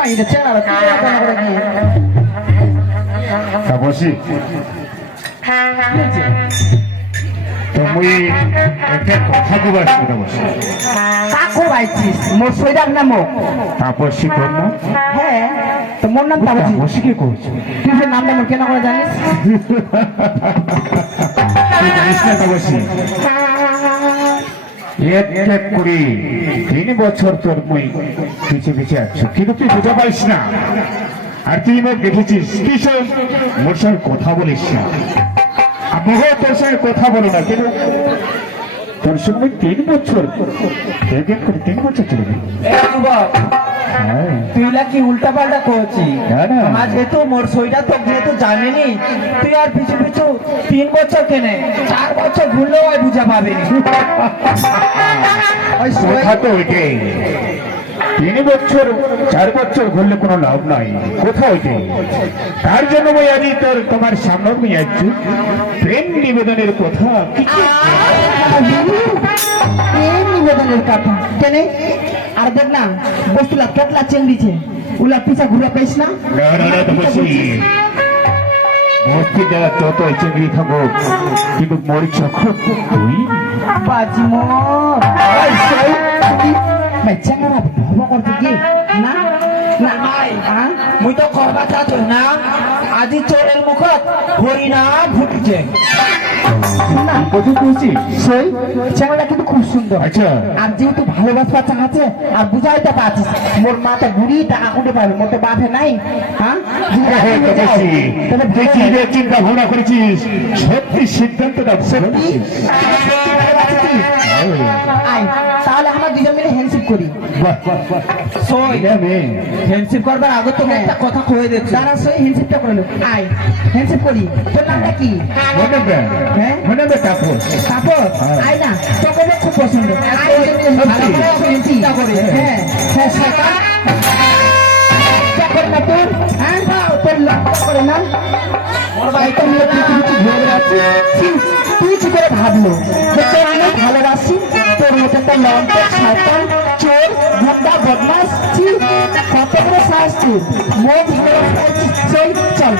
মাইনে চেনারা তুই কেন করে কি তাপসী তুমি একটা কথা কবার তাপসী কাকু পাইছিস মোর সৈরাম নাম তাপসী তোর না হ্যাঁ তো মোর নাম তাবজি তাপসীকে করছ তুই যে নামটা মোর কেন করে জানিস? জানিস না তাপসী এক এক করে তিন বছর তোর মুই পিছিয়ে পিছিয়ে আছো। কিন্তু তুই বুঝা পাইস না। আর তুই মোক দেখেছিস। কি সব? মোর সঙ্গে কথা বলিস না। আমিও তোর সঙ্গে কথা বলো না। কিন্তু তোর সঙ্গে তিন বছর। এক এক করে তিন বছর চলে গেল। হ্যাঁ। তুই কি উল্টা পাল্টা করছি। আমার যেহেতু মোর সইটা তো যেহেতু জানেনি তুই আর পিছু পিছু তিন বছর কেনে? চার বছর ঘুরলেও আর বুঝা পাবে ওই সই তো ওইটাই। তিন বছর চার বছর ঘুরলে কোনো লাভ নাই। কোথাও ওইটাই তার জন্য মই আজ তোর তোমার সামনে মই আছি প্রেম নিবেদনের কথা কিছু এই নিবেদনের কথা। কেনে? আর দেখ না বস্তুলা কেটলা চেন দিছে উলা পিছা ঘুরে পাইস না? না না না তো বলছি মস্তি যারা তত চিংড়ি থাকো কিন্তু মরি চক্ষু তুই? বাজি মোর। ওই সই তুই বেচারা ভব করতে কি না না মুই তো করবা চাচ্ছ না আজি চোরের মুখত হরিণা ফুটছে না কথা বলছি সই চ্যানেলটা কিন্তু খুব সুন্দর। আচ্ছা। আর যেহেতু ভালোবাসা চাচ্ছে আর বুঝাইতে পারছিস মোর মা তো বুড়ি টাকা কুটে পাবে? মোর তো বাপে নাই হ্যাঁ? হ্যাঁ, তো বলছি। তুই কি যে চিন্তা ভাবনা করেছিস? সত্যি সিদ্ধান্তটা সত্যি? তাহলে আমরা দুজন মিলে হ্যান্ডশিপ করি। হ্যান্ডশিপ করবার আগে তো একটা কথা কয়ে দিচ্ছি। তারা সই হ্যান্ডশিপটা করে লো আয় হ্যান্ডশিপ করি। তোর নামটা কি? মনে হ্যাঁ? মনে তাপস। তারপর হ্যাঁ। তোকে খুব পছন্দ। করে করি। হ্যাঁ হ্যাঁ করে তোর হ্যাঁ তোর লক্ষ্য করে না। তুই কি করে ভাবলো? তোর অনেক ভালোবাসি। তোর মতো তো লম্পট শয়তান চোর গুন্ডা বদমাস। কত বড় সাহস তুই। মোট ভালোবাসা চল চল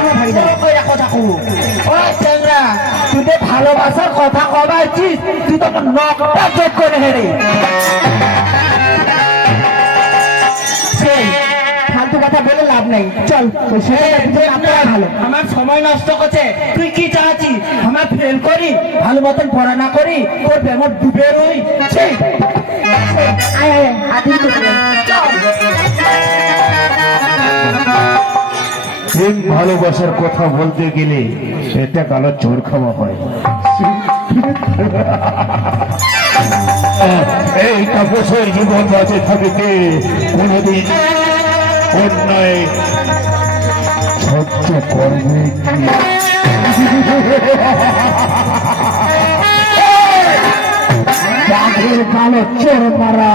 আমার ভাই কথা কবো ও চ্যাংরা তুই তো ভালোবাসার কথা কবাইছিস তুই তো আমার নখটা করে হেরে ফালতু কথা বলে লাভ নেই। চল ভালো আমার সময় নষ্ট করছে। তুই কি চাচ্ছিস? আমার ফেল করি ভালো মতন পড়া না করি তোর বেমর ডুবে রই। আয় আয় আদিল প্রেম ভালোবাসার কথা বলতে গেলে এটা কালো চোর খাওয়া হয় এই তাপসের জীবন বাঁচে থাকিতে কোনদিন অন্যায় সহ্য করবে কালো চোর মারা